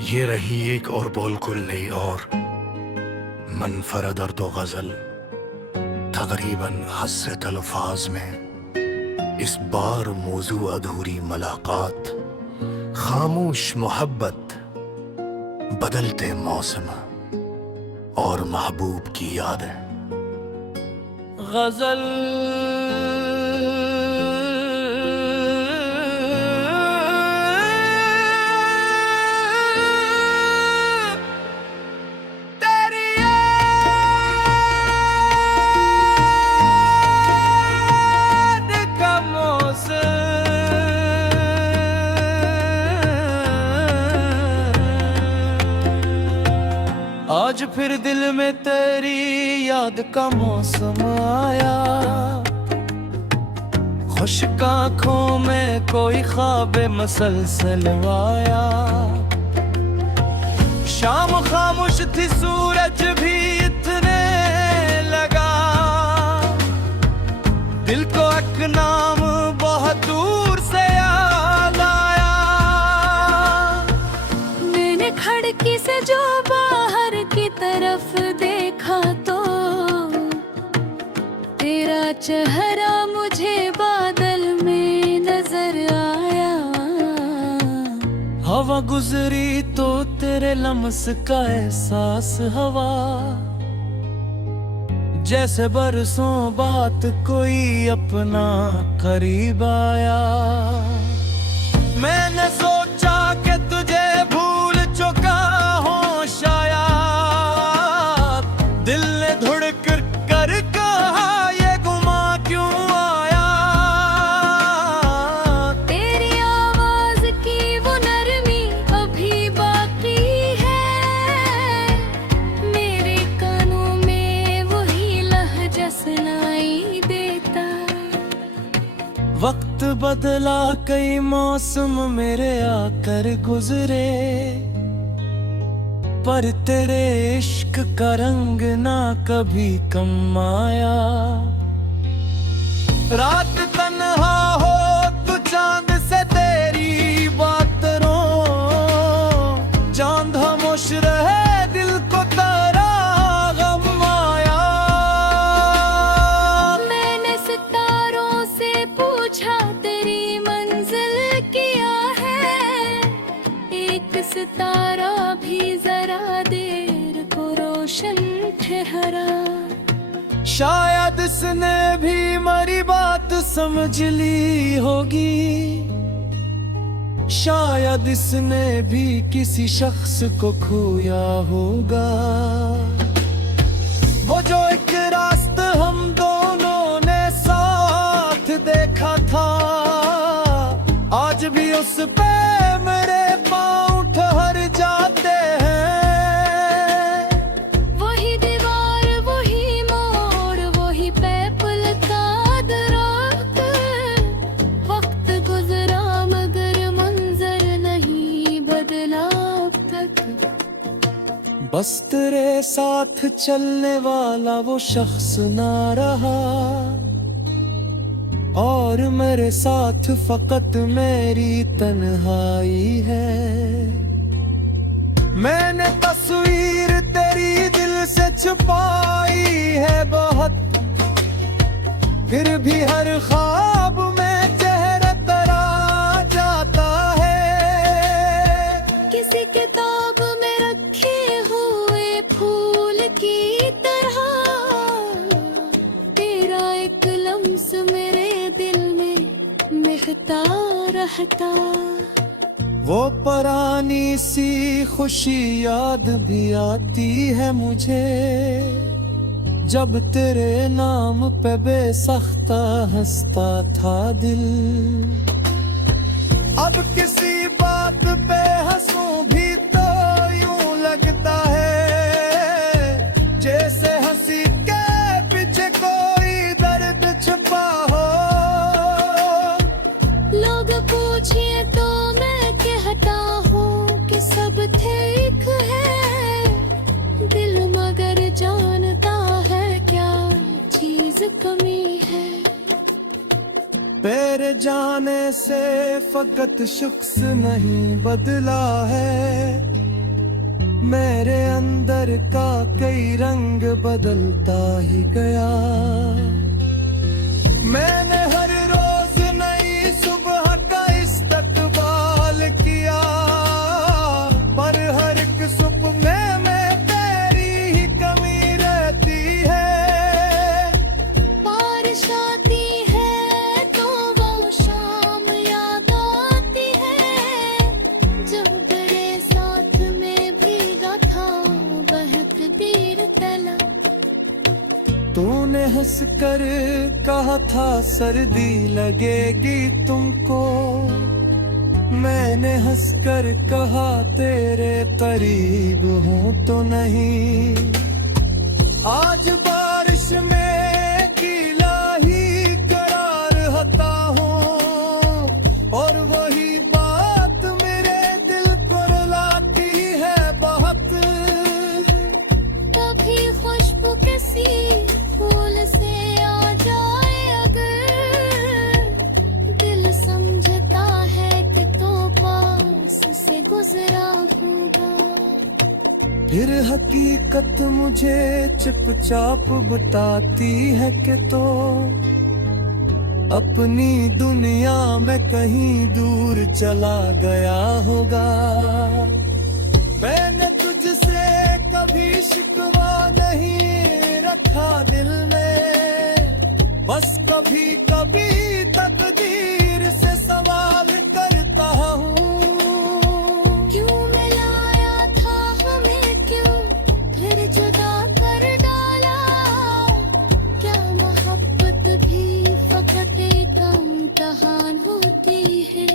ये रही एक और बिल्कुल नई और मनफरद और तो गजल तकरीबन हसरत अल्फाज में। इस बार मौजू अधूरी मुलाकात, खामोश मोहब्बत, बदलते मौसम और महबूब की यादें। गजल आज फिर दिल में तेरी याद का मौसम आया। खुश्क आँखों में कोई ख्वाब मसलसल आया। शाम खामोश थी, सूरज भी इतने लगा। दिल को एक नाम बहुत दूर से याद आया। मैंने खिड़की से जो बाहर की तरफ देखा तो तेरा चेहरा मुझे बादल में नजर आया। हवा गुजरी तो तेरे लम्स का एहसास हवा। जैसे बरसों बात कोई अपना करीब आया। मैंने सोचा कि तुझे भूल चुका हूँ शायद। दिल ने धुड़क कर कहा ये गुमा क्यों आया। तेरी आवाज की वो नरमी अभी बाकी है। मेरे कानों में वही लहजा सुनाई देता। वक्त बदला, कई मौसम मेरे आकर गुजरे, पर तेरे इश्क का रंग ना कभी कम आया। रात तन्हा हो तो चांद से तेरी बात रो। चांद खामोश रहे, दिल को तेरा गम आया। मैंने सितारों से पूछा तेरी मंजिल क्या है। एक सितारा भी जरा देर को रोशन ठहरा। शायद इसने भी मेरी बात समझ ली होगी। शायद इसने भी किसी शख्स को खोया होगा। वो जो एक रास्ता हम दोनों ने साथ देखा था, आज भी उस पे मेरे पाँव ठहर जाते हैं। वही दीवार, वही मोड़, वही पैपुल का दरात। वक्त गुजरा मगर मंजर नहीं बदला अब तक। बस तेरे साथ चलने वाला वो शख्स ना रहा, और मेरे साथ फकत मेरी तन्हाई है। मैंने तस्वीर तेरी दिल से छुपाई है बहुत, फिर भी हर ख्वाब में चेहरा तेरा जाता है। किसी किताब में रखे हुए फूल की तरह तेरा एक लम्स मेरे दिल में महकता रहता। वो पुरानी सी खुशी याद भी आती है मुझे, जब तेरे नाम पे बेसख्ता हंसता था दिल। अब किसी बात पे हंसूं भी तो यूं लगता है, जैसे हंसी के पीछे कोई दर्द छुपा हो। लोग पूछिए तो मैं कहता हूँ कि सब ठीक है। दिल मगर जानता है क्या चीज कमी है। पैर जाने से फकत शख्स नहीं बदला है, मेरे अंदर का कई रंग बदलता ही गया। मैंने हर रोज नई सुबह का इस्तकबाल किया, पर हर एक सुबह में तेरी ही कमी रहती है। बारिश आती है तो वो शाम याद आती है, जब तेरे साथ में भीगा था बहकती तला। तूने हंस कर कहा था सर्दी लगेगी तुमको, मैंने हंसकर कहा तेरे करीब हूँ तो नहीं। आज बारिश में गीला ही करार हता हूँ, और वही बात मेरे दिल को रुलाती है बहुत। कभी खुशबू किसी फूल से आ जाए अगर, दिल समझता है कि तो पास से गुजरा होगा। फिर हकीकत मुझे चुपचाप बताती है कि तो अपनी दुनिया में कहीं दूर चला गया होगा। मैंने तुझसे कभी शिकवा नहीं रखा दिल में, बस कभी कभी तकदीर से सवाल करता हूँ। क्यों मिलाया था हमें, क्यों फिर जुदा कर डाला? क्या मोहब्बत भी फकत एक इम्तिहान होती है?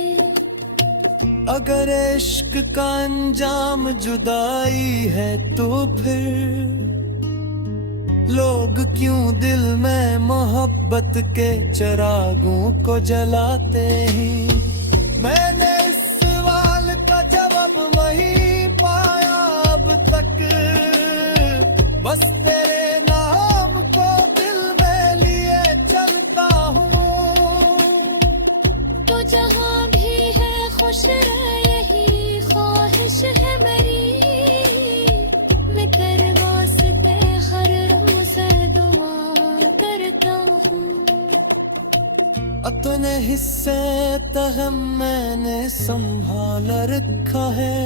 अगर इश्क का अंजाम जुदाई है तो फिर लोग क्यों दिल में मोहब्बत के चिरागों को जलाते हैं? मैंने इस सवाल का जवाब नहीं पाया अब तक, बस तेरे नाम को दिल में लिए चलता हूँ। तो जहाँ भी है खुश रहे, यही ख्वाहिश है मेरी। मैं तेरे वास्ते हर रोज दुआ करता हूँ। अपने हिस्से तहम मैंने संभाल रखा है,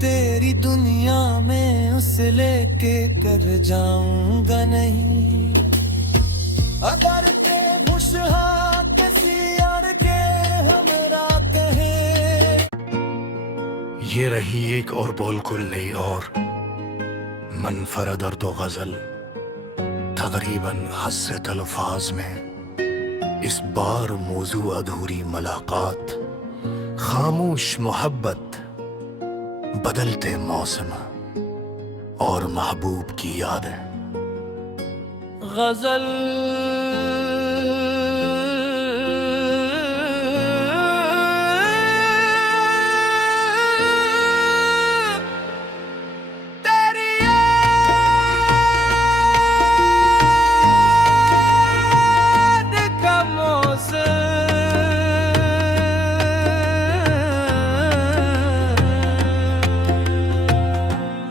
तेरी दुनिया में उसे लेके कर जाऊंगा नहीं। अगर ते खुशहा किसी और के हमरा कहे। ये रही एक और बोलकुल नई और मनफरद और दो गजल, तकरीबन हसरत अल्फाज में। इस बार मौजू अधूरी मुलाकात, खामोश मोहब्बत, बदलते मौसम और महबूब की यादें। गजल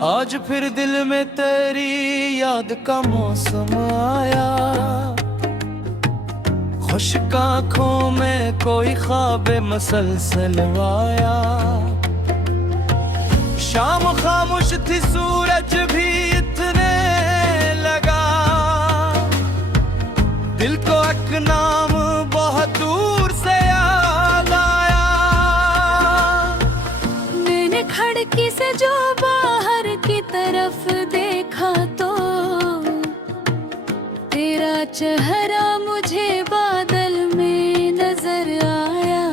आज फिर दिल में तेरी याद का मौसम आया, खुश्क आँखों में कोई ख्वाब मसलसल आया। शाम खामोश थी, सूरज भी इतने लगा, दिल को एक नाम बहुत दूर से याद आया। मैंने खिड़की से जो बाहर की तरफ देखा तो तेरा चेहरा मुझे बादल में नजर आया।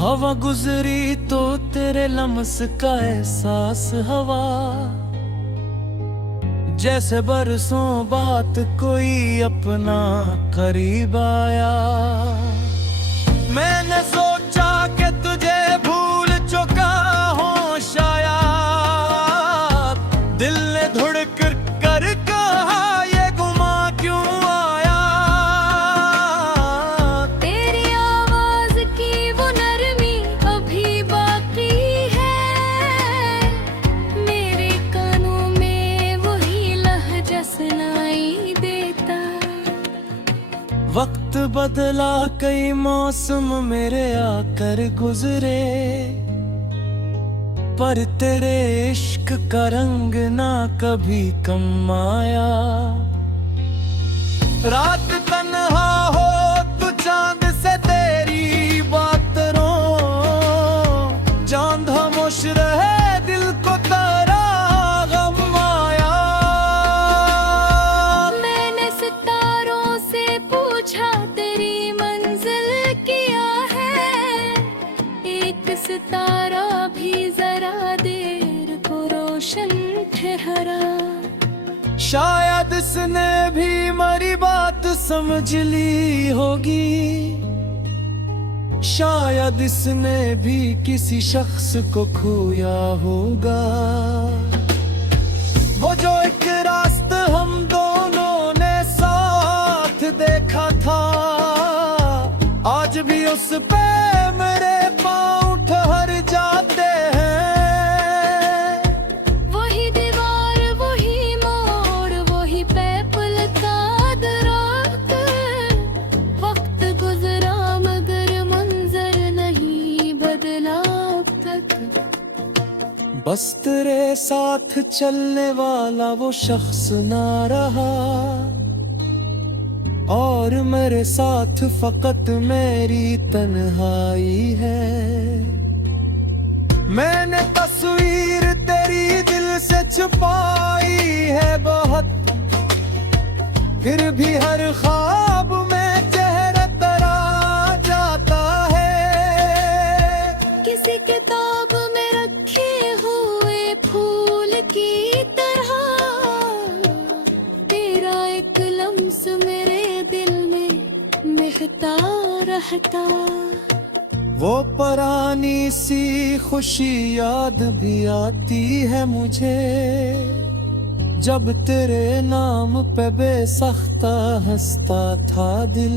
हवा गुजरी तो तेरे लम्स का एहसास हवा, जैसे बरसों बात कोई अपना करीब आया। मैंने सोचा कि तुझे भूल चुका हूँ शायद, दिल ने धुड़क कर कहा ये गुमा क्यों आया। तेरी आवाज की वो नरमी अभी बाकी है, बदला कई मौसम मेरे आकर गुजरे, पर तेरे इश्क का रंग ना कभी कम आया। रात तन्हा हो तो चांद से तेरी बात रो, चांद खामोश रहे दिल को तारा गम आया। मैंने सितारों से पूछा तेरी मंजिल क्या है, एक सितारा भी जरा देर को रोशन ठहरा। शायद इसने भी मेरी बात समझ ली होगी, शायद इसने भी किसी शख्स को खोया होगा। वो जो एक रास्ता हम दोनों ने साथ देखा था, आज भी उस पे मेरे पाँव ठहर जाते हैं। वही दीवार वही मोड़ वही पैपल का दरात, वक्त गुजरा मगर मंजर नहीं बदला अब तक। बस तेरे साथ चलने वाला वो शख्स ना रहा, और मेरे साथ फकत मेरी तन्हाई है। मैंने तस्वीर तेरी दिल से छुपाई है बहुत, फिर भी हर ख्वाब में चेहरा तेरा जाता है। किसी किताब में रखे हुए फूल की तरह, तेरा एक लम्स मेरे दिल में महकता रहता। वो पुरानी सी खुशी याद भी आती है मुझे, जब तेरे नाम पे बेसख्ता हंसता था दिल।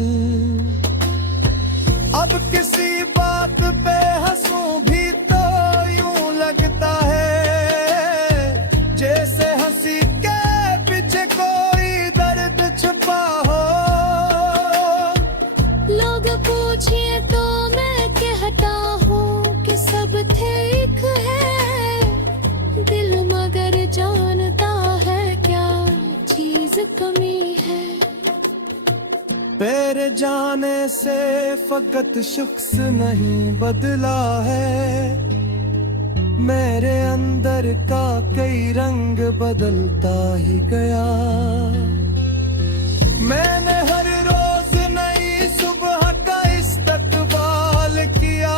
अब किसी बात पे हंसूं भी तो यूं लगता है, जैसे हंसी के पीछे कोई दर्द छुपा हो। लोग पूछिए तो मैं कहता हूँ कि सब ठीक है, दिल मगर जानता है क्या चीज कमी है। तेरे जाने से फकत शख्स नहीं बदला है, मेरे अंदर का कई रंग बदलता ही गया। मैंने हर रोज नई सुबह का इस्तकबाल किया,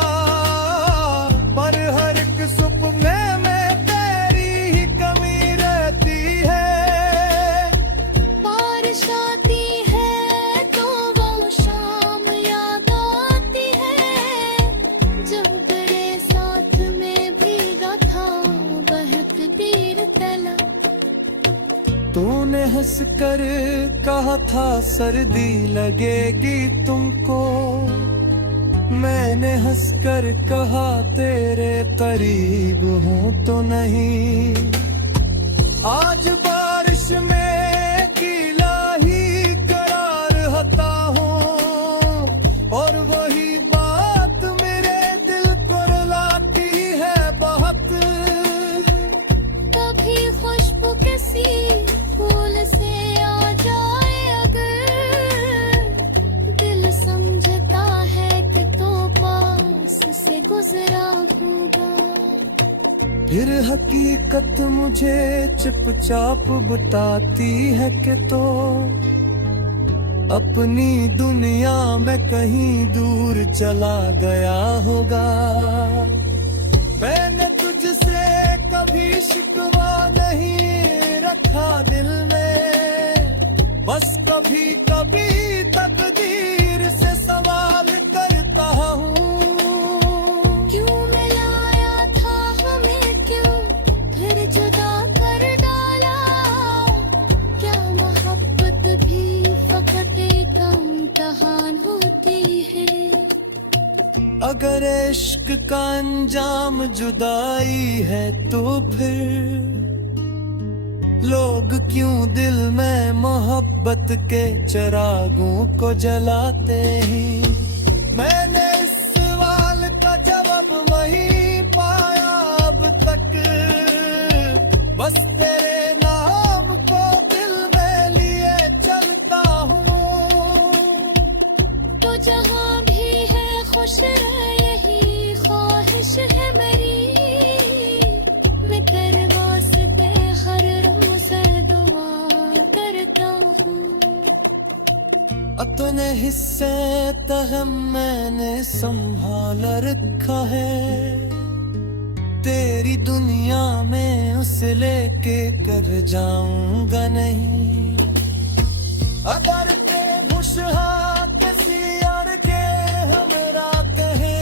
पर हर एक सुबह में तेरी ही कमी रहती है। बारिश आती है तो वो शाम याद आती है, जब तेरे साथ में भीगा था बहक देर तला। तूने हंस कर कहा था सर्दी लगेगी तुमको, मैंने हंस कर कहा तेरे करीब हूँ तो नहीं। आज बारिश में गीला ही करार हता हूँ, और वही बात मेरे दिल को रुलाती है बहुत। कभी खुशबू किसी फूल से आ जाए अगर, दिल समझता है कि तो पास से गुजरा होगा। फिर हकीकत मुझे चुपचाप बताती है कि तो अपनी दुनिया में कहीं दूर चला गया होगा। मैंने तुझसे कभी शिकवा नहीं रखा दिल में, बस कभी कभी तकदीर से सवाल करता हूँ। क्यों मिलाया था हमें, क्यों फिर जुदा कर डाला, क्या मोहब्बत भी फकत एक इम्तिहान होती है। अगर इश्क का अंजाम जुदाई है तो फिर लोग क्यों दिल में मोहब्बत के चिरागों को जलाते हैं। मैंने इस सवाल का जवाब नहीं पाया अब तक, बस तेरे नाम को दिल में लिए चलता हूँ। तो जहाँ भी है खुश रह, यही ख्वाहिश है मेरी। मैं कर वास्ते हर रोज दुआ करता हूँ। अपने हिस्से तहम मैंने संभाल रखा है, तेरी दुनिया में उसे लेके कर जाऊंगा नहीं। अगर ते खुशहा किसी और के हमरा कहे।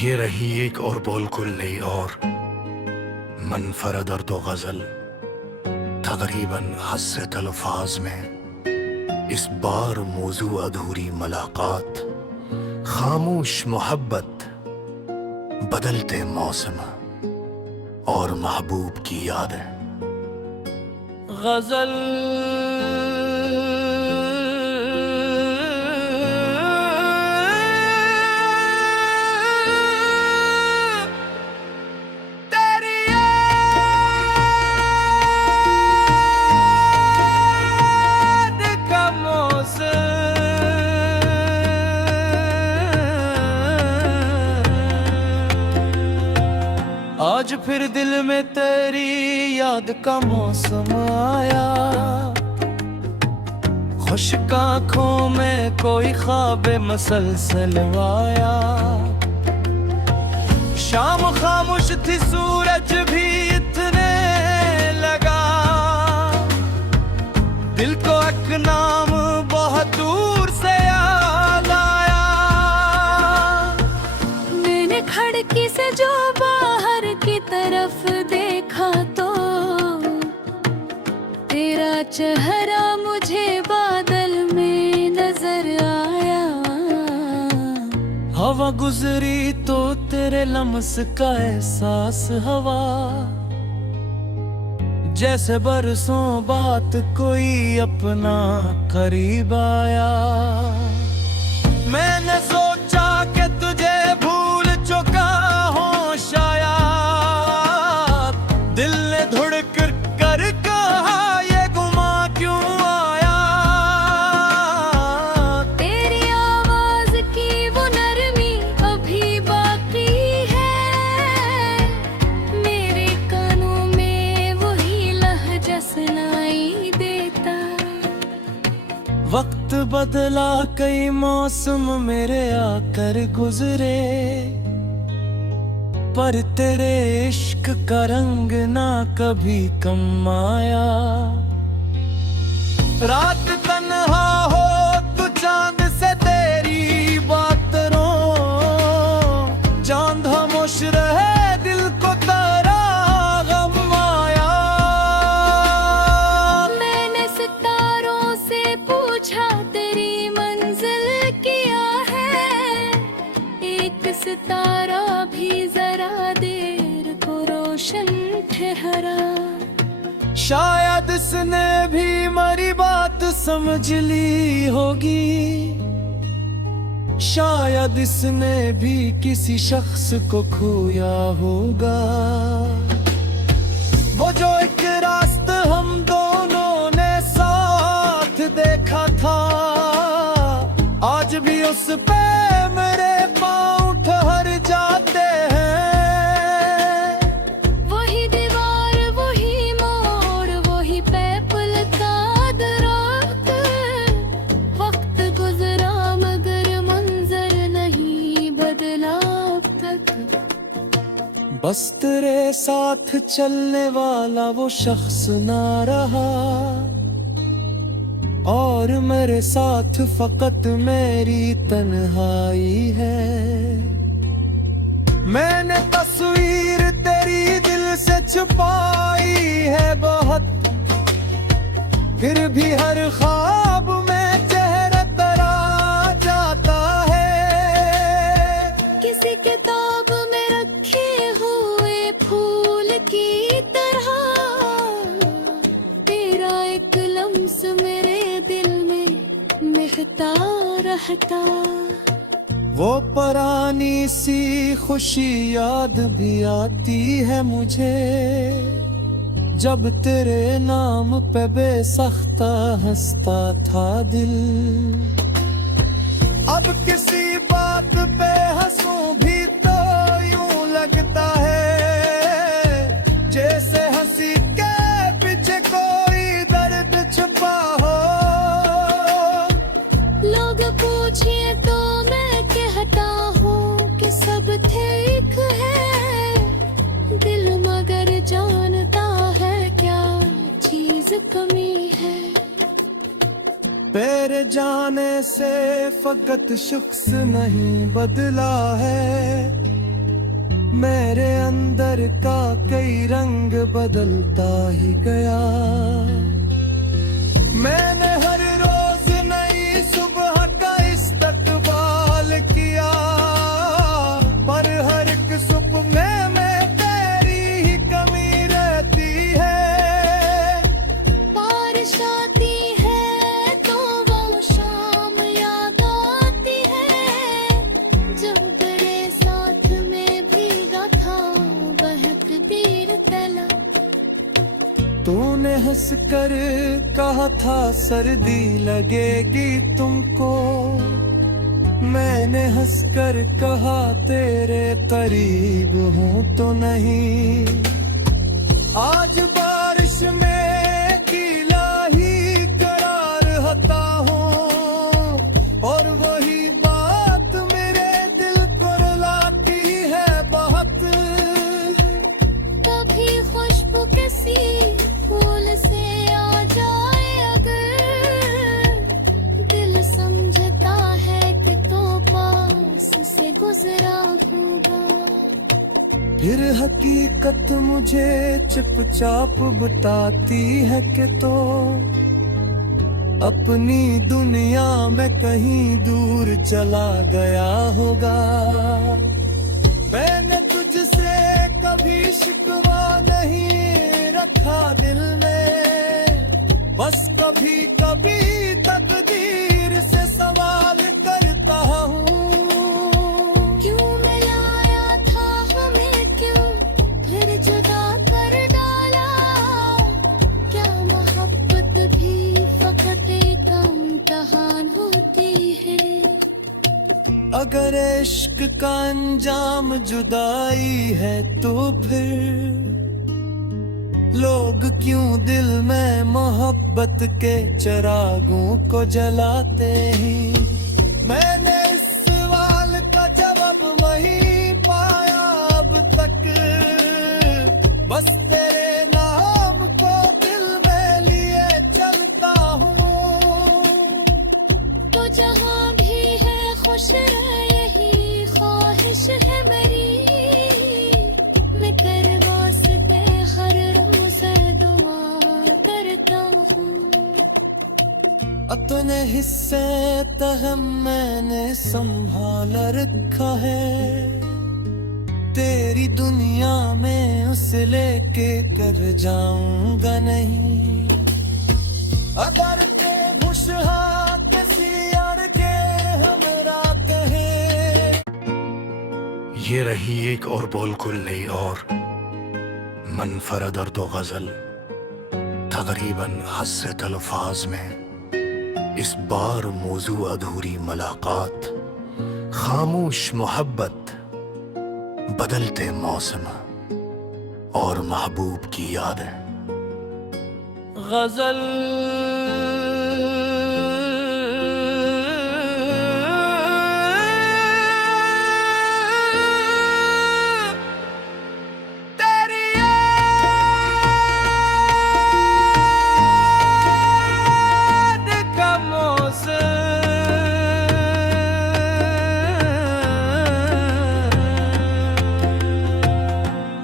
ये रही एक और बोल कुल्ली और मनफरद और तो गजल, तकरीबन हसरत अल्फाज में। इस बार मौजू अधूरी मुलाकात, खामोश मोहब्बत, बदलते मौसम और महबूब की यादें। गजल तेरी याद का मौसम, आज फिर दिल में तेरी याद का मौसम आया। खुश्क आँखों में कोई ख्वाब मसलसल आया। शाम खामोश थी, सूरज भी इतने लगा। दिल को एक नाम बहुत दूर से याद आया। मैंने खिड़की से जो बाहर की तरफ देखा तो तेरा चेहरा मुझे बादल में नजर आया। हवा गुजरी तो तेरे लम्स का एहसास हवा, जैसे बरसों बात कोई अपना करीब आया। मैंने सोचा कि तुझे भूल चुका हूँ शायद, दिल ने धुड़क कर कहा ये गुमा क्यों आया। तेरी आवाज की वो नरमी अभी बाकी है, मेरे कानों में वही लहजा सुनाई देता। वक्त बदला, कई मौसम मेरे आकर गुजरे, पर तेरे इश्क का रंग ना कभी कम आया। रात तन्हा हो तो चांद से तेरी बात रो, चांद खामोश रहे दिल को तारा गम आया। मैंने सितारों से पूछा तेरी मंजिल क्या है, एक सितारा भी जरा देर को रोशन ठहरा। शायद इसने भी मेरी बात समझ ली होगी, शायद इसने भी किसी शख्स को खोया होगा। वो जो एक रास्ता हम दोनों ने साथ देखा था, आज भी उस पे मेरे पाँव ठहर जाते हैं। वही दीवार, वही मोड़, वही पैपल का दरात। वक्त गुजरा मगर मंजर नहीं बदला अब तक। बस तेरे साथ चलने वाला वो शख्स ना रहा, और मेरे साथ फकत मेरी तन्हाई है। मैंने तस्वीर तेरी दिल से छुपाई है बहुत, फिर भी हर ख्वाब में चेहरा तेरा जाता है। किसी किताब में रखे हुए फूल की तरह मेरे दिल में महकता रहता। वो पुरानी सी खुशी याद भी आती है मुझे, जब तेरे नाम पे बेसख्ता हंसता था दिल। अब किसी बात पे हंसूं भी तो यूं लगता है जैसे हंसी के पीछे कोई दर्द छुपा हो। लोग पूछे तो मैं कहता हूँ कि सब ठीक है दिल, मगर जानता है क्या चीज कमी है। तेरे जाने से फकत शख्स नहीं बदला है, मेरे अंदर का कई रंग बदलता ही गया। मैंने हर रोज नई सुबह का इस्तकबाल किया, पर हर एक सुबह में तेरी ही कमी रहती है। बारिश आती है तो वो शाम याद आती है, जब तेरे साथ में भीगा था बहक देर तला। तूने हंस कर कहा था सर्दी लगेगी तुमको, मैंने हंस कर कहा तेरे करीब हूँ तो नहीं। आज बारिश में गीला ही करार हता हूँ, और वही बात मेरे दिल को रुलाती है बहुत। कभी खुशबू किसी फूल से आ जाए अगर, दिल समझता है कि तो पास से गुजरा होगा। फिर हकीकत मुझे चुपचाप बताती है कि तो अपनी दुनिया में कहीं दूर चला गया होगा। मैंने तुझसे कभी शिकवा नहीं रखा दिल में, बस कभी कभी तकदीर से सवाल करता हूँ। क्यों मिलाया था हमें, क्यों फिर जुदा कर डाला। क्या मोहब्बत भी फकत एक इम्तिहान होती है। अगर इश्क का अंजाम जुदाई है तो फिर लोग क्यों दिल में मोहब्बत के चिरागों को जलाते हैं। मैंने इस सवाल का जवाब नहीं पाया अब तक, बस तेरे नाम को दिल में लिए चलता हूँ। तो जहाँ भी है खुश रहे यही ख्वाहिश है मेरी, मैं कर वास्ते हर रोज दुआ करता हूँ। अपने हिस्से तहम मैंने संभाल रखा है, तेरी दुनिया में उसे लेके कर जाऊंगा नहीं। अगर के खुशहा किसी और के हमरा कहे। ये रही एक और बोल कुल्ली और मनफरद और तो गजल, तकरीबन हसरत अल्फाज में इस बार मौजू अधूरी मुलाकात, खामोश मोहब्बत, बदलते मौसम और महबूब की यादें। गजल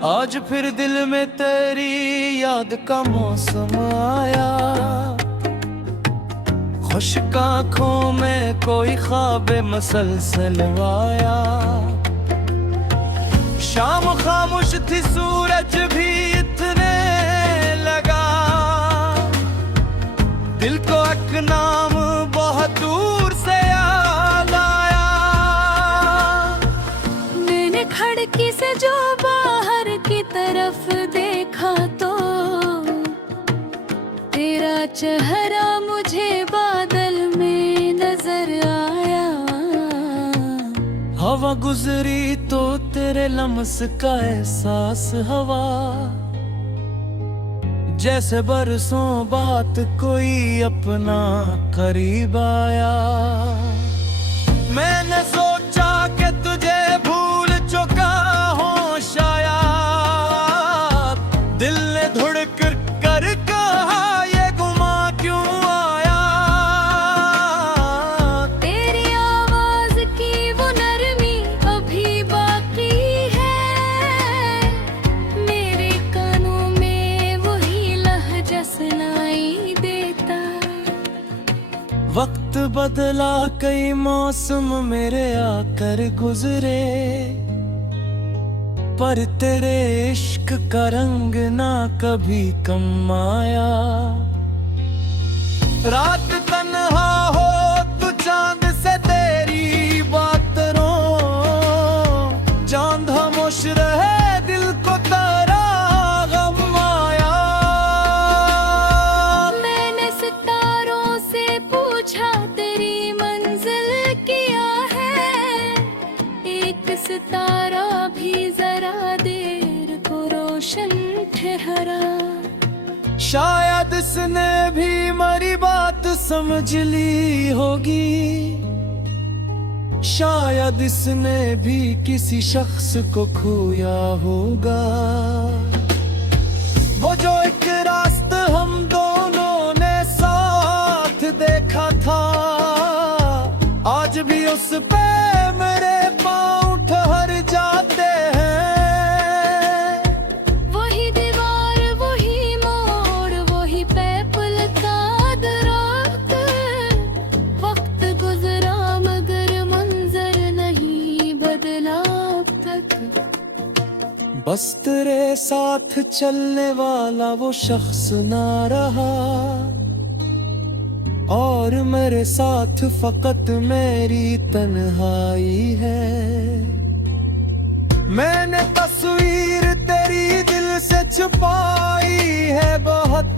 आज फिर दिल में तेरी याद का मौसम आया, खुश्क आँखों में कोई ख्वाब मसलसल आया। शाम खामोश थी सूरज भी इतने लगा, दिल को एक नाम बहुत दूर से याद आया। मैंने खिड़की से जो बाहर की तरफ देखा तो तेरा चेहरा मुझे बादल में नजर आया। हवा गुजरी तो तेरे लम्स का एहसास हवा, जैसे बरसों बात कोई अपना करीब आया। मैंने सोचा कि तुझे भूल चुका हूँ शायद, दिल ने धुड़क कर कहा ये गुमा क्यों आया। तेरी आवाज की वो नरमी अभी बाकी है, मेरे कानों में वही लहजा सुनाई देता। वक्त बदला कई मौसम मेरे आकर गुजरे, पर तेरे इश्क का रंग ना कभी कम आया। रात तन्हा हो तो चांद से तेरी बात रो, चांद खामोश रहे दिल को तारा गम आया। मैंने सितारों से पूछा तेरी मंजिल क्या है, एक सितारा भी जरा देर को रोशन ठहरा। शायद इसने भी मेरी बात समझ ली होगी, शायद इसने भी किसी शख्स को खोया होगा। वो जो एक रास्ता हम दोनों ने साथ देखा था, आज भी उस पे मेरे पाँव ठहर जाते हैं। वही दीवार वही मोड़ वही पैपुल का दरात, वक्त गुजरा मगर मंजर नहीं बदला अब तक। बस तेरे साथ चलने वाला वो शख्स ना रहा, और मेरे साथ फकत मेरी तन्हाई है। मैंने तस्वीर तेरी दिल से छुपाई है बहुत,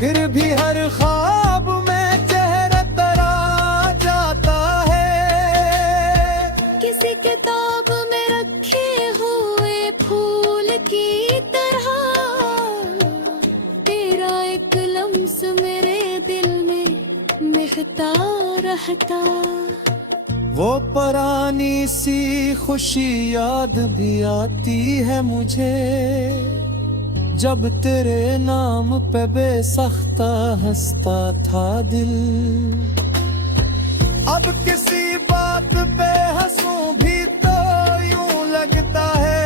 फिर भी हर ख्वाब में चेहरा तेरा जाता है। किसी किताब में रखे हुए फूल की तरह, तेरा एक लम्स मेरे दिल में महकता रहता। वो पुरानी सी खुशी याद भी आती है मुझे, जब तेरे नाम पे बेसख्ता हंसता था दिल। अब किसी बात पे हंसूं भी तो यूं लगता है,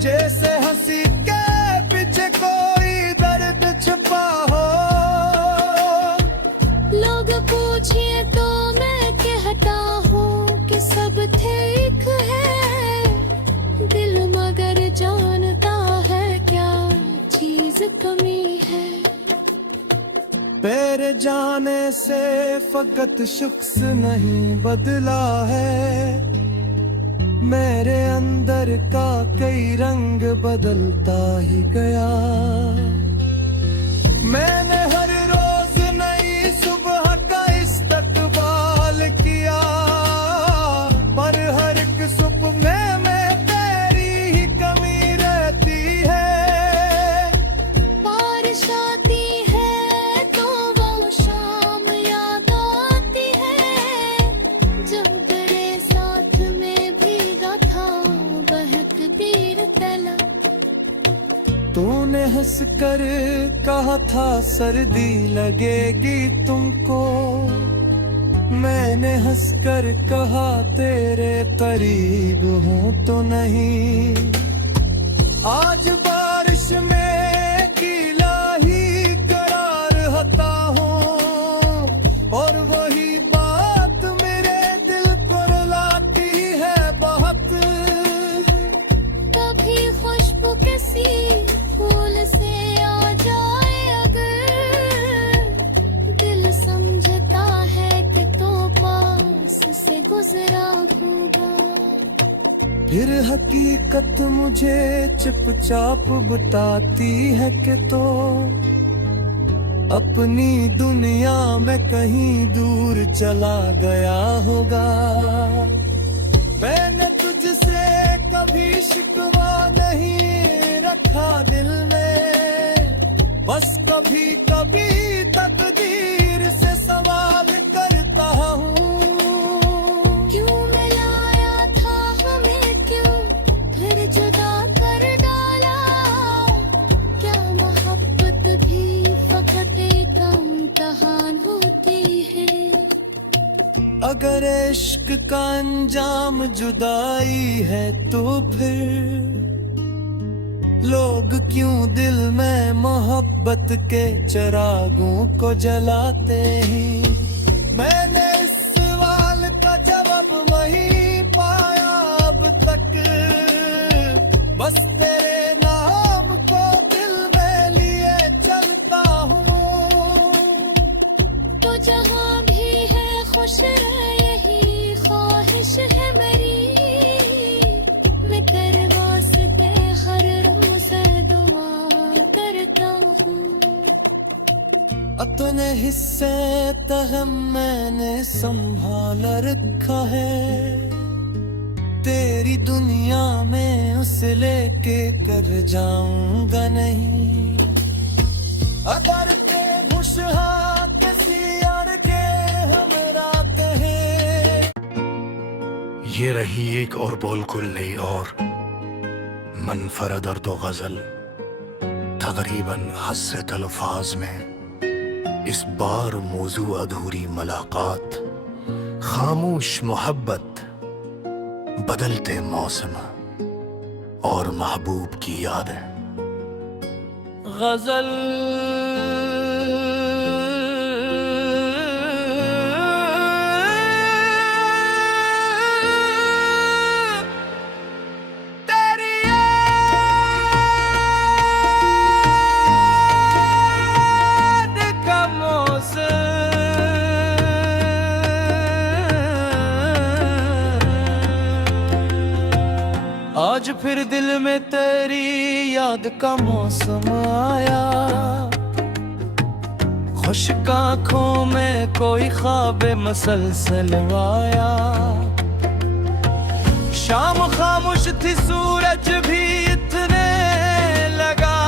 जैसे हंसी के पीछे कोई दर्द छुपा हो। लोग पूछिए तो मैं कहता हूँ कि सब ठीक है, दिल मगर जानता है क्या चीज कमी है। तेरे जाने से फकत शख्स नहीं बदला है, मेरे अंदर का कई रंग बदलता ही गया। मैंने हर रोज नई सुबह का इस्तकबाल किया, पर हर एक सुबह में तेरी ही कमी रहती है। बारिश आती है तो वो शाम याद आती है, जब तेरे साथ में भीगा था बहक तीर तला। तूने हंस कर कहा था सर्दी लगेगी तुमको, मैंने हंस कर कहा तेरे करीब हूँ तो नहीं। आज बारिश में गीला ही करार हता हूँ, और वही बात मेरे दिल को रुलाती है बहुत। कभी खुशबू किसी फूल से आ जाए अगर, होगा। फिर हकीकत मुझे चुपचाप बताती है कि तो अपनी दुनिया में कहीं दूर चला गया होगा। मैंने तुझसे कभी शिकवा नहीं रखा दिल में, बस कभी कभी तकदीर से सवाल करता हूँ। क्यों मिलाया था हमें, क्यों फिर जुदा कर डाला? क्या मोहब्बत भी फकत एक इम्तिहान होती है? अगर इश्क का अंजाम जुदाई है तो फिर लोग क्यों दिल में मोहब्बत के चिरागों को जलाते हैं? मैंने इस सवाल का जवाब नहीं पाया अब तक, बस तेरे नाम को दिल में लिए चलता हूँ। तो जहाँ भी है खुश रहे, यही ख्वाहिश है मेरी। मैं कर वास्ते हर रोज दुआ करता हूँ। अपने हिस्से तहम मैंने संभाल रखा है, तेरी दुनिया में उसे लेके कर जाऊंगा नहीं। अगर बेहोश हाँ किसी और के हमरा कहे। ये रही एक और बोलकुल नई और मनफरद और दो गजल, तकरीबन हसरत अल्फाज में। इस बार मौजू अधूरी मुलाकात, खामोश मोहब्बत, बदलते मौसम और महबूब की यादें। गजल आज फिर दिल में तेरी याद का मौसम आया, खुश्क आँखों में कोई ख्वाब मसलसल आया। शाम खामोश थी, सूरज भी इतने लगा,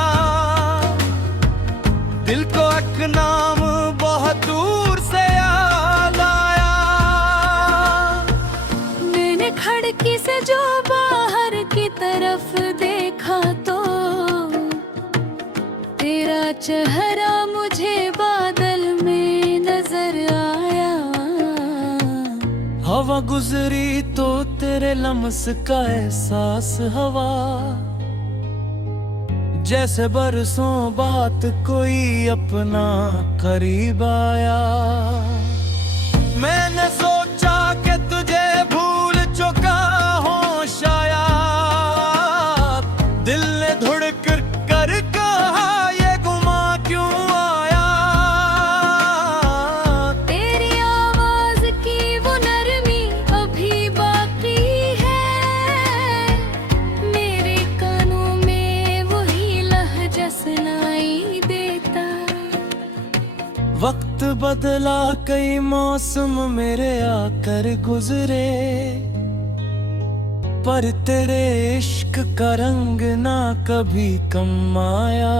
दिल को एक नाम बहुत दूर से याद आया। मैंने खिड़की से जो बाहर की तरफ देखा तो तेरा चेहरा मुझे बादल में नजर आया। हवा गुजरी तो तेरे लम्स का एहसास हवा, जैसे बरसों बात कोई अपना करीब आया। मैंने सोचा कि तुझे भूल चुका हूँ शायद, दिल ने धुड़क कर कहा ये गुमा क्यों आया। तेरी आवाज की वो नरमी अभी बाकी है, मेरे कानों में वही लहजा सुनाई देता। वक्त बदला, कई मौसम मेरे आकर गुजरे, पर तेरे इश्क का रंग ना कभी कम आया।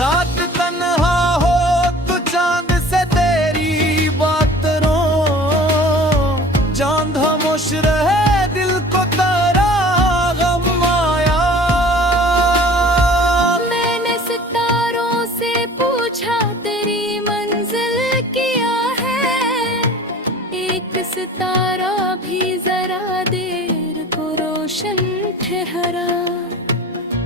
रात तन्हा हो तो चांद से तेरी बात रो, चांद खामोश रहे दिल को तेरा गम आया। मैंने सितारों से पूछा तेरी मंजिल क्या है, एक सितारा भी जरा देर को रोशन ठहरा।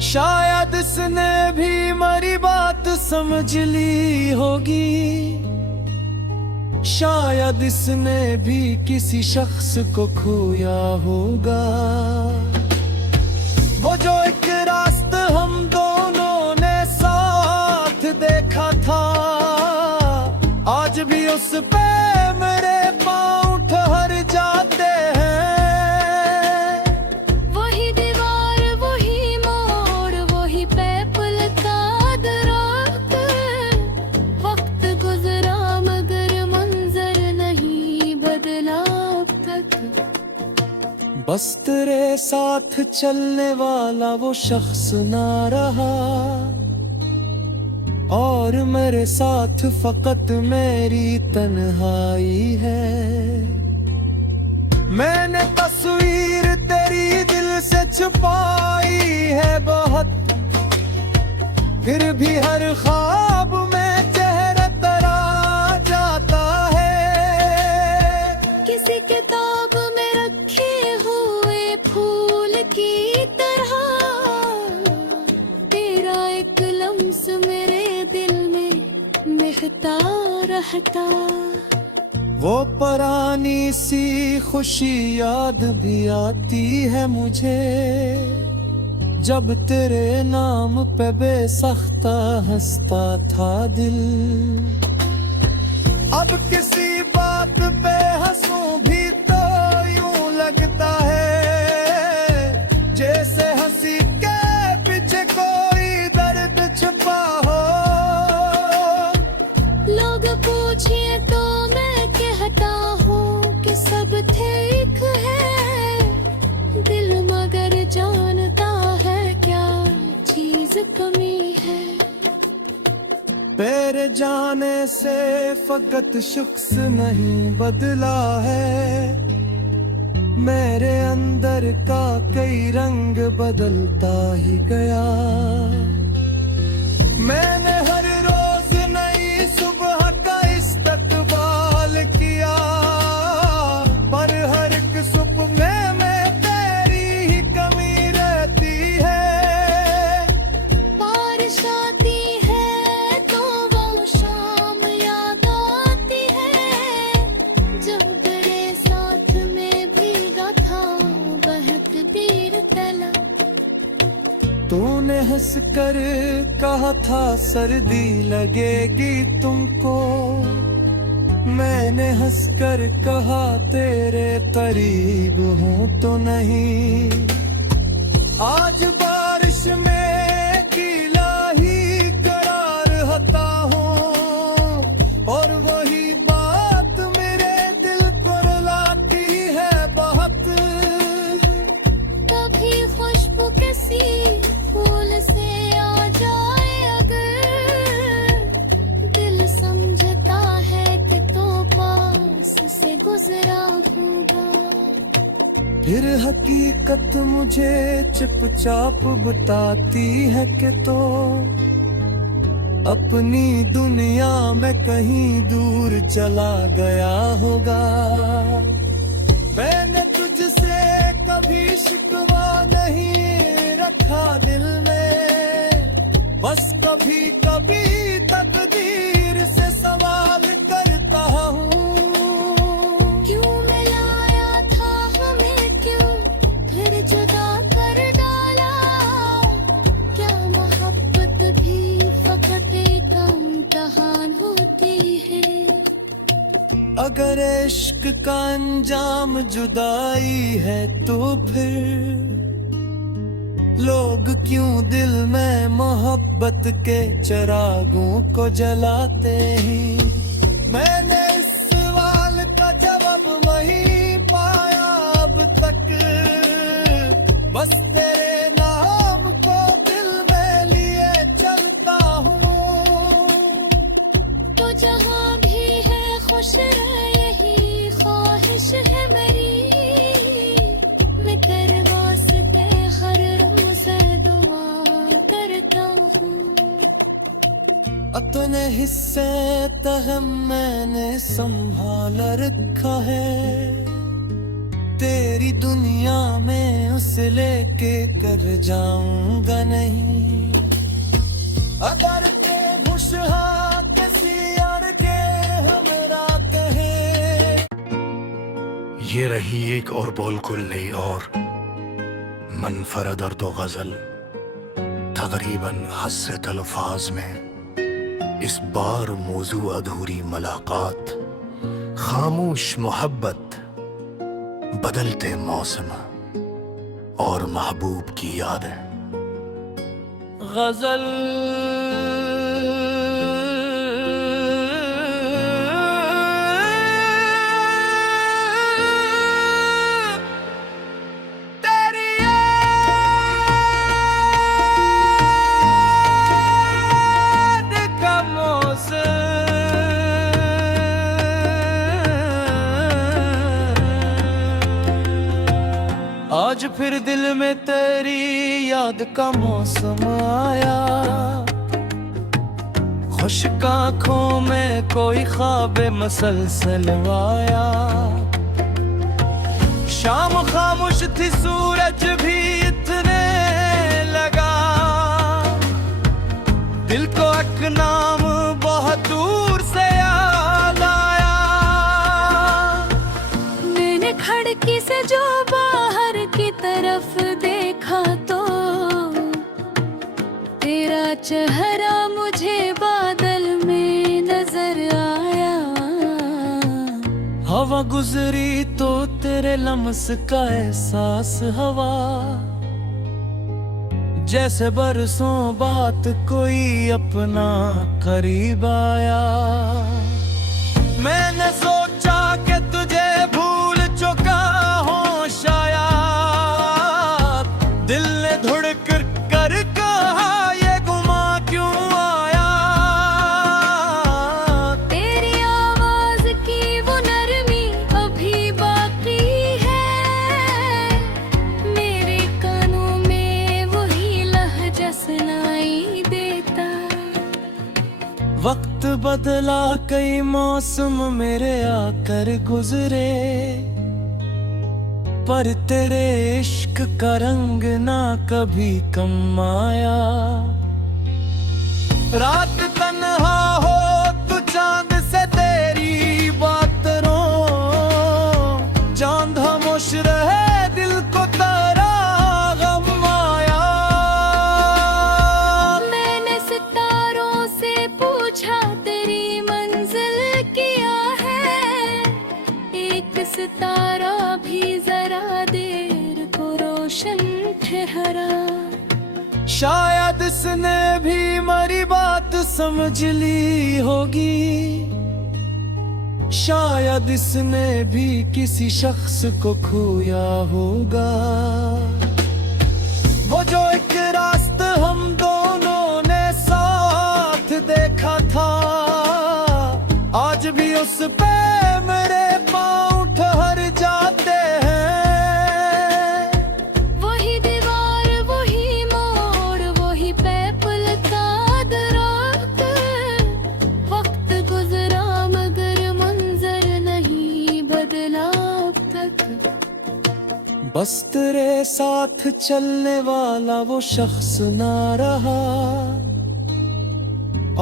शायद इसने भी मेरी बात समझ ली होगी, शायद इसने भी किसी शख्स को खोया होगा। वो जो एक रास्ता हम दोनों ने साथ देखा था, आज भी उस पे मेरे पाँव ठहर जाते बस तेरे साथ चलने वाला वो शख्स ना रहा, और मेरे साथ फकत मेरी तन्हाई है। मैंने तस्वीर तेरी दिल से छुपाई है बहुत, फिर भी हर ख्वाब में चेहरा तेरा जाता है। किसी किताब में रखे हुए फूल की तरह तेरा एक लम्स मेरे दिल में महकता रहता। वो पुरानी सी खुशी याद भी आती है मुझे, जब तेरे नाम पे बेसख्ता हंसता था दिल। अब किसी बात पे हंसूं भी तो यूं लगता है, जैसे हंसी के पीछे कोई दर्द छुपा हो। लोग पूछे तो मैं कहता हूँ कि सब ठीक है, दिल मगर जानता है क्या चीज कमी है। तेरे जाने से फकत शख्स नहीं बदला है, मेरे अंदर का कई रंग बदलता ही गया। मैंने हर रोज नई सुबह का इस्तकबाल किया, पर हर एक सुबह में तेरी ही कमी रहती है। बारिश आती है तो वो शाम याद आती है, जब तेरे साथ में भीगा था बहक बीर तला। तूने हंस कर कहा था सर्दी लगेगी तुमको, मैंने हंस कर कहा तेरे करीब हूँ तो नहीं। आज बारिश में गीला ही करार होता हूँ, और वही बात मेरे दिल को रुलाती है बहुत। कभी खुशबू किसी फूल से आ जाए अगर, दिल समझता है कि तो पास से गुजरा होगा। फिर हकीकत मुझे चुपचाप बताती है कि तो अपनी दुनिया में कहीं दूर चला गया होगा। मैंने तुझसे कभी शिकवा नहीं रखा दिल में, बस कभी कभी तकदीर से सवाल करता हूँ। क्यों मिलाया था हमें, क्यों फिर जुदा कर डाला, क्या मोहब्बत भी फकत एक इम्तिहान होती है। अगर इश्क का अंजाम जुदाई है तो फिर लोग क्यों दिल में मोहब्बत के चिरागों को जलाते हैं। मैंने इस सवाल का जवाब वही पाया अब तक, बस तेरे नाम को दिल में लिए चलता हूँ। तो जहाँ भी है खुश रहे यही ख्वाहिश है मेरी, मैं तेरे वास्ते हर रोज दुआ करता हूँ। अपने हिस्से तहम मैंने संभाल रखा है, तेरी दुनिया में उसे लेके कर जाऊंगा नहीं। अगर ते खुशहा किसी और के हमरा कहे। ये रही एक और बोलकुल नई और मनफरद और तो गजल, तकरीबन हसरत अल्फाज में इस बार मौजू अधूरी मुलाकात, खामोश मोहब्बत, बदलते मौसम और महबूब की यादें। गजल आज फिर दिल में तेरी याद का मौसम आया, खुश्क आँखों में कोई ख्वाब मसलसल आया। शाम खामोश थी, सूरज भी इतने लगा, दिल को एक नाम बहुत दूर से याद आया। मैंने खिड़की से जो बाहर की तरफ देखा तो तेरा चेहरा मुझे बादल में नजर आया। हवा गुजरी तो तेरे लम्स का एहसास हवा, जैसे बरसों बात कोई अपना करीब आया। मैंने सोचा कि तुझे भूल चुका हूँ शायद, दिल ने धुड़क कर कहा ये गुमा क्यों आया। तेरी आवाज की वो नरमी अभी बाकी है, मेरे कानों में वही लहजा सुनाई देता। वक्त बदला, कई मौसम मेरे आकर गुजरे, पर तेरे इश्क का रंग ना कभी कम आया। रात तन्हा हो तू चांद से तेरी बात रो, चांद खामोश रहे दिल को तारा गम आया। मैंने सितारों से पूछा तेरी मंजिल क्या है, एक सितारा भी जरा देर को रोशन ठहरा। शायद इसने भी मेरी बात समझ ली होगी, शायद इसने भी किसी शख्स को खोया होगा। वो जो एक रास्ता हम दोनों ने साथ देखा था, आज भी उस पे मेरे पाँव ठहर जाते हैं। वही दीवार, वही मोड़, वही पैपल का दरख्त, वक्त गुजरा मगर मंजर नहीं बदला अब तक। बस तेरे साथ चलने वाला वो शख्स ना रहा,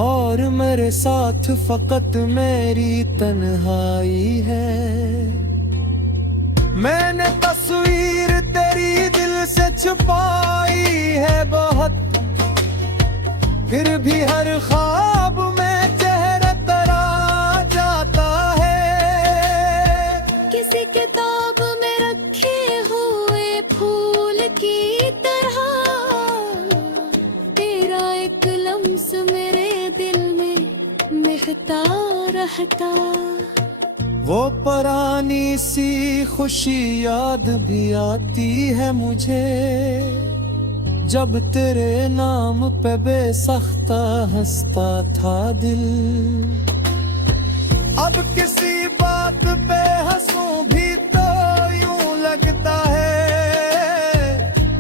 और मेरे साथ फकत मेरी तन्हाई है। मैंने तस्वीर तेरी दिल से छुपाई है बहुत, फिर भी हर ख्वाब में चेहरा तेरा जाता है। किसी किताब में रखे हुए फूल की तरह तेरा एक लम्स मेरे दिल में महकता रहता। वो पुरानी सी खुशी याद भी आती है मुझे, जब तेरे नाम पे बेसख्ता हंसता था दिल। अब किसी बात पे हंसूं भी तो यूं लगता है,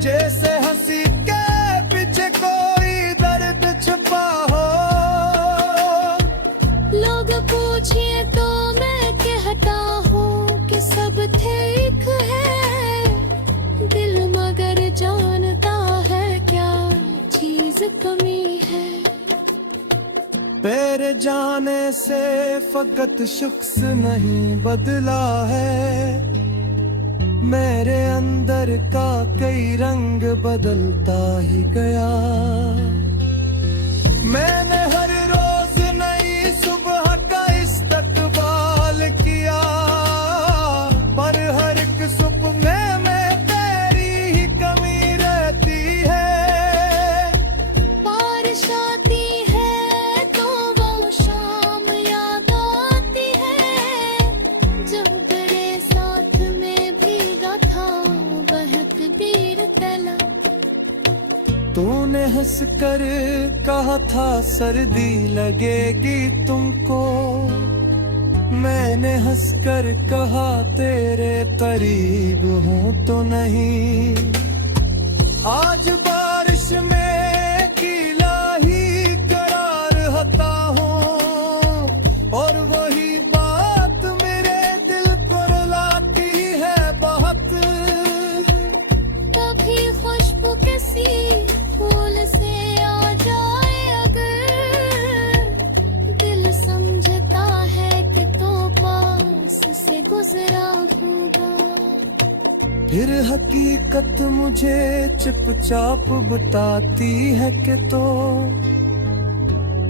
जैसे हंसी के पीछे कोई दर्द छुपा हो। लोग पूछिए तो मैं कहता हूँ कि सब ठीक है, दिल मगर जानता है क्या चीज कमी है। तेरे जाने से फकत शख्स नहीं बदला है, मेरे अंदर का कई रंग बदलता ही गया। मैंने हर रोज नई सुबह का इस्तकबाल किया, पर हर एक सुबह में तेरी ही कमी रहती है। बारिश आती है तो वो शाम याद आती है, जब तेरे साथ में भीगा था बहक बीर तला। तूने हंस कर कहा था सर्दी लगेगी तुमको, मैंने हंसकर कहा तेरे करीब हूँ तो नहीं। आज बारिश में गीला ही करार हता हूँ और वही बात मेरे दिल को रुलाती है बहुत। कभी खुशबू किसी फूल से आ जाए अगर, दिल समझता है कि तो पास से गुजरा होगा। फिर हकीकत मुझे चुपचाप बताती है कि तो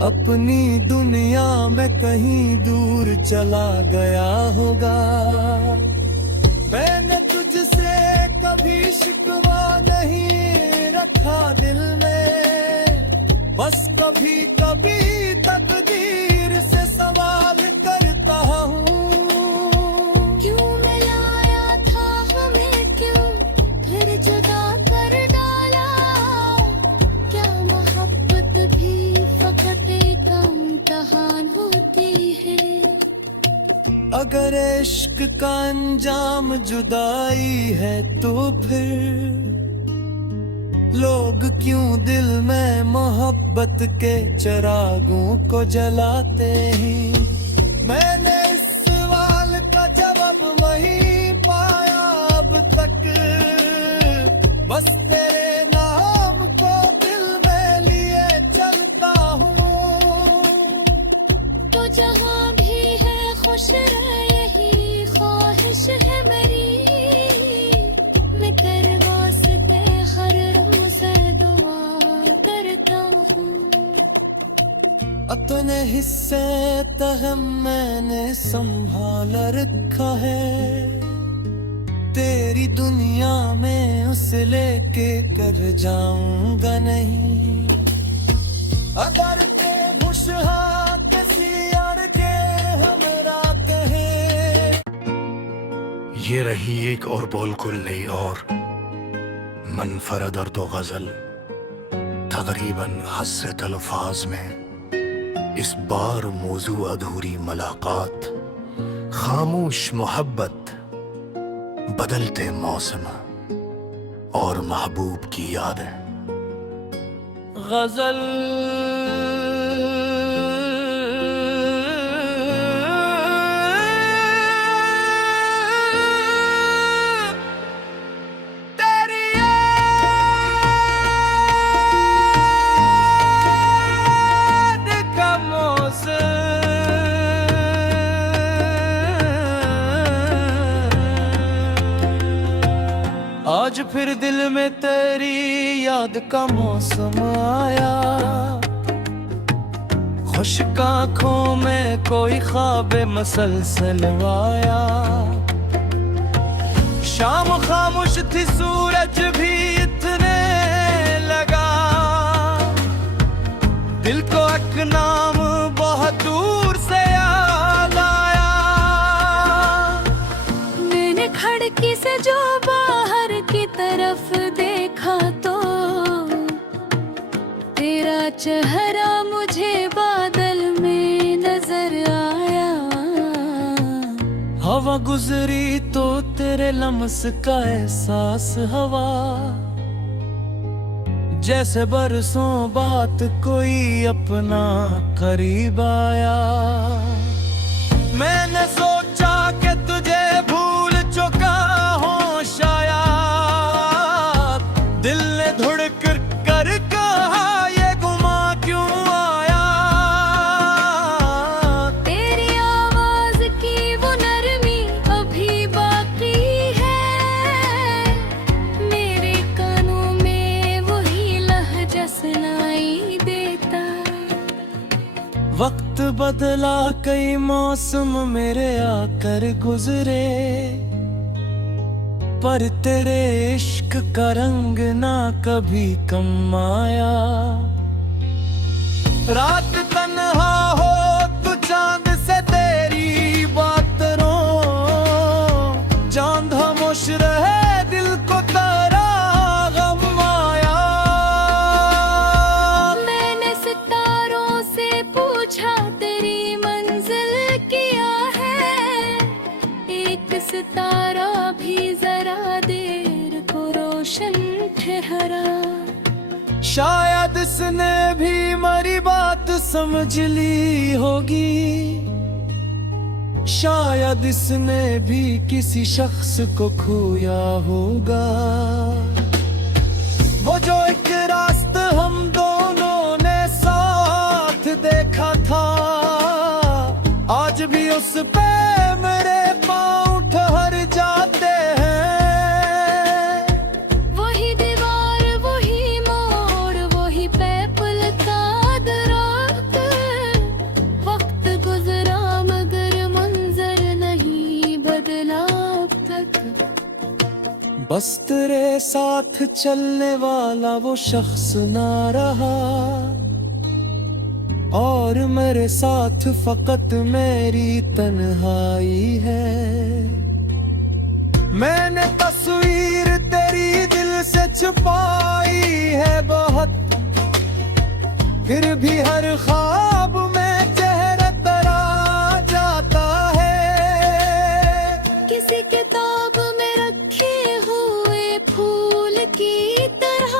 अपनी दुनिया में कहीं दूर चला गया होगा। मैंने तुझसे कभी शिकवा नहीं रखा दिल में, बस कभी कभी तकदीर से सवाल करता हूँ। क्यों मिलाया था हमें, क्यों फिर जुदा कर डाला? क्या मोहब्बत भी फकत एक इम्तिहान होती है? अगर इश्क का अंजाम जुदाई है तो फिर लोग क्यों दिल में मोहब्बत के चिरागों को जलाते हैं? मैंने इस सवाल का जवाब नहीं पाया अब तक, बस तेरे नाम को दिल में लिए चलता हूँ। तो जहाँ भी है खुश रहे, यही ख्वाहिश है मेरी। मैं कर वास्ते हर रोज दुआ करता हूँ। अपने हिस्से तहम मैंने संभाल रखा है, तेरी दुनिया में उसे लेके कर जाऊंगा नहीं। अगर ते खुशहा किसी और के हमरा कहे। ये रही एक और बोलकुल नई और मनफरद और तो गजल, तकरीबन हसरत अल्फाज में। इस बार मौजू अधूरी मुलाकात, खामोश मोहब्बत, बदलते मौसम और महबूब की यादें। गजल आज फिर दिल में तेरी याद का मौसम आया। खुश्क आँखों में कोई ख्वाब मसलसल आया। शाम खामोश थी, सूरज भी इतने लगा। दिल को एक नाम बहुत दूर से याद आया। मैंने खिड़की से जो बाहर की तरफ देखा तो तेरा चेहरा मुझे बादल में नजर आया। हवा गुजरी तो तेरे लम्स का एहसास हवा, जैसे बरसों बात कोई अपना करीब आया। मैंने सोचा कि तुझे भूल चुका हूँ शायद, दिल ने धुड़क कर कहा ये गुमा क्यों आया। तेरी आवाज की वो नरमी अभी बाकी है। मेरे कानों में वही लहजा सुनाई देता। वक्त बदला, कई मौसम मेरे आकर गुजरे, पर तेरे इश्क का रंग ना कभी कम आया। रात तन्हा हो तो चांद से तेरी बात रो, चांद खामोश रहे दिल को तारा गम आया। मैंने सितारों से पूछा तेरी मंजिल क्या है। ठहरा। शायद इसने भी मेरी बात समझ ली होगी, शायद इसने भी किसी शख्स को खोया होगा। वो जो एक रास्ता हम दोनों ने साथ देखा था, आज भी उस पे मेरे पाँव ठहर जाते हैं। वही दीवार, वही मोड़, वही पैपुल का दरात। वक्त गुजरा मगर मंजर नहीं बदला अब तक। बस तेरे साथ चलने वाला वो शख्स ना रहा, और मेरे साथ फकत मेरी तन्हाई है। मैंने तस्वीर तेरी दिल से छुपाई है बहुत, फिर भी हर ख्वाब में चेहरा तेरा जाता है। किसी किताब में रखे हुए फूल की तरह,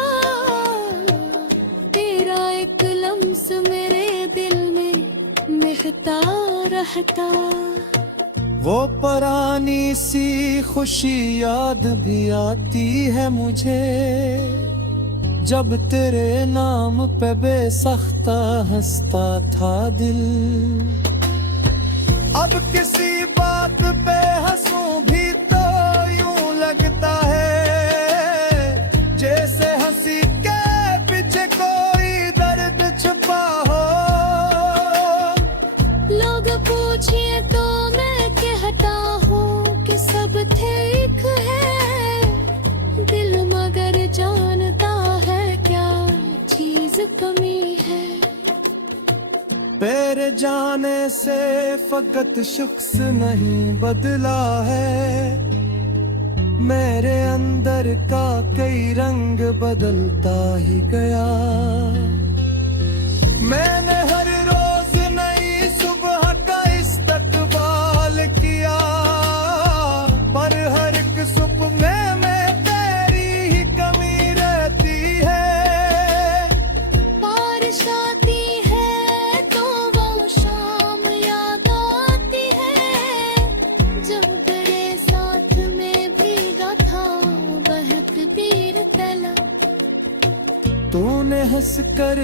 तेरा एक लम्स मेरे दिल में महकता रहता। वो पुरानी सी खुशी याद भी आती है मुझे, जब तेरे नाम पे बेसख्ता हंसता था दिल। अब किसी बात पे हंसूं भी तो यूं लगता है, जैसे हंसी के पीछे कोई दर्द छुपा हो। लोग पूछे तो मैं कहता हूँ कि सब ठीक है, दिल मगर जानता है क्या चीज कमी है। तेरे जाने से फकत शख्स नहीं बदला है, मेरे अंदर का कई रंग बदलता ही गया। मैंने हर रोज नई सुबह का इस्तकबाल किया, पर हर एक सुबह में तेरी ही कमी रहती है। बारिश आती है तो वो शाम याद आती है, जब तेरे साथ में भीगा था बहक तीर तला। तूने हंस कर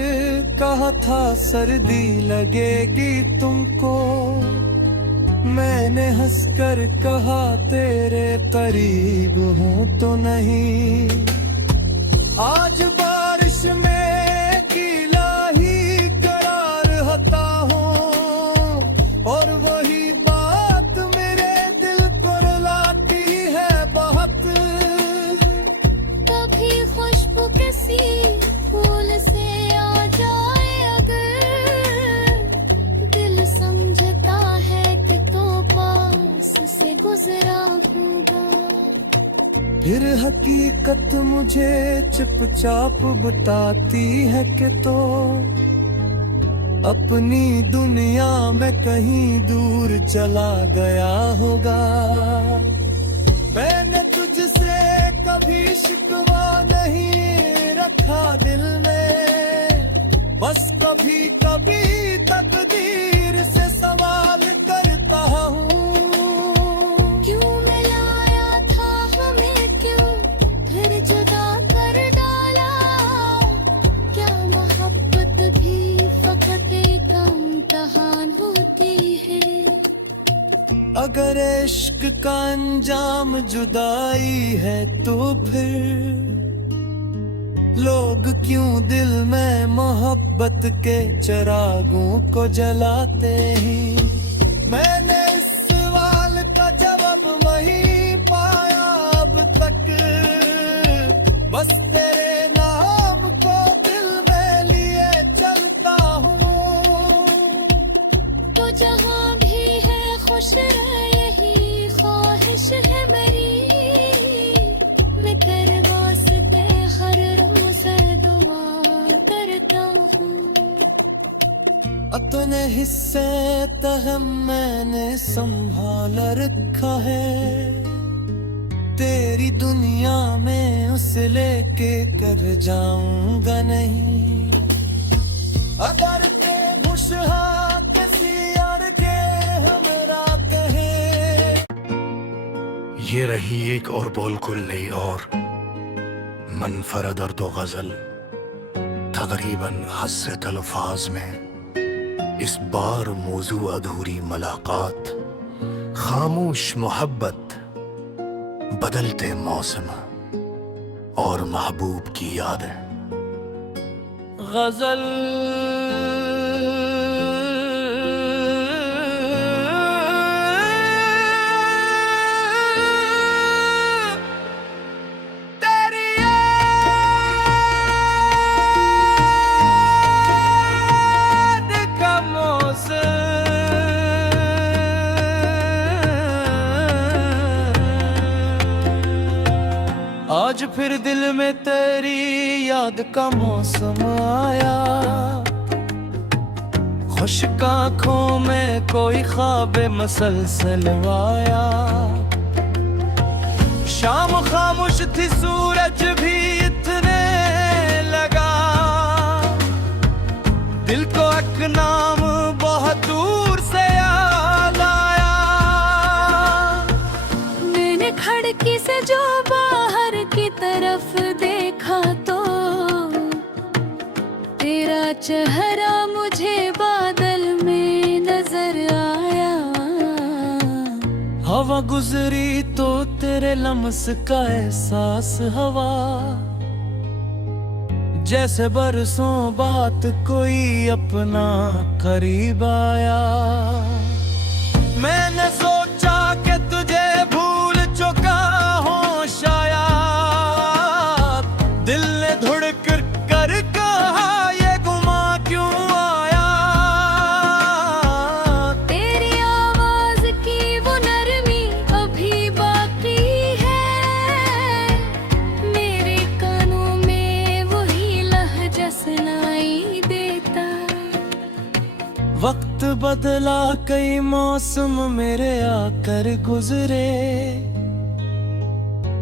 कहा था सर्दी लगेगी तुमको, मैंने हंस कर कहा तेरे करीब हूँ तो नहीं। आज बारिश में गीला ही करार होता हूँ, और वही बात मेरे दिल पर लाती है बहुत। कभी खुशबू किसी फूल से आ जाए अगर, दिल समझता है कि तो पास से गुजरा होगा। फिर हकीकत मुझे चुपचाप बताती है कि तो अपनी दुनिया में कहीं दूर चला गया होगा। मैंने तुझसे कभी शिकवा नहीं रखा दिल में, बस कभी कभी तकदीर से सवाल करता हूँ। क्यों मिलाया था हमें, क्यों फिर जुदा कर डाला। क्या मोहब्बत भी फकत एक इम्तिहान होती है। अगर इश्क का अंजाम जुदाई है तो फिर लोग क्यों दिल में मोहब्बत के चिरागों को जलाते हैं। मैंने इस सवाल का जवाब नहीं पाया अब तक, बस तेरे नाम को दिल में लिए चलता हूँ। तो जहाँ भी है खुश रहे यही ख्वाहिश है मेरी, मैं कर वास्ते हर रोज दुआ करता हूँ। अपने हिस्से तहम मैंने संभाल रखा है, तेरी दुनिया में उस फासले के कर जाऊंगा नहीं। अगर ते खुशहा किसी और के हमरा कहे। ये रही एक और बोलकुल नई और मनफरद और दो गजल तकरीबन हसरत अल्फाज में। इस बार मौजू अधूरी मुलाकात, खामोश मोहब्बत, बदलते मौसम और महबूब की यादें। गजल तेरी याद का मौसम। आज फिर दिल में तेरी याद का मौसम आया। खुश्क आँखों में कोई ख्वाब मसलसल आया। शाम खामोश थी सूरज भी इतने लगा। दिल को एक नाम बहुत दूर से याद आया। मैंने खिड़की से जो बाहर की तरफ देखा तो तेरा चेहरा मुझे बादल में नजर आया। हवा गुजरी तो तेरे लम्स का एहसास हवा। जैसे बरसों बात कोई अपना करीब आया। मैंने सोचा कि तुझे भूल चुका हूँ शायद। दिल ने धुड़क कर कहा ये गुमा क्यों आया। तेरी आवाज की वो नरमी अभी बाकी है। मेरे कानों में वही लहजा सुनाई देता। वक्त बदला कई मौसम मेरे आकर गुजरे।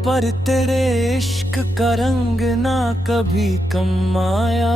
पर तेरे इश्क का रंग ना कभी कम आया।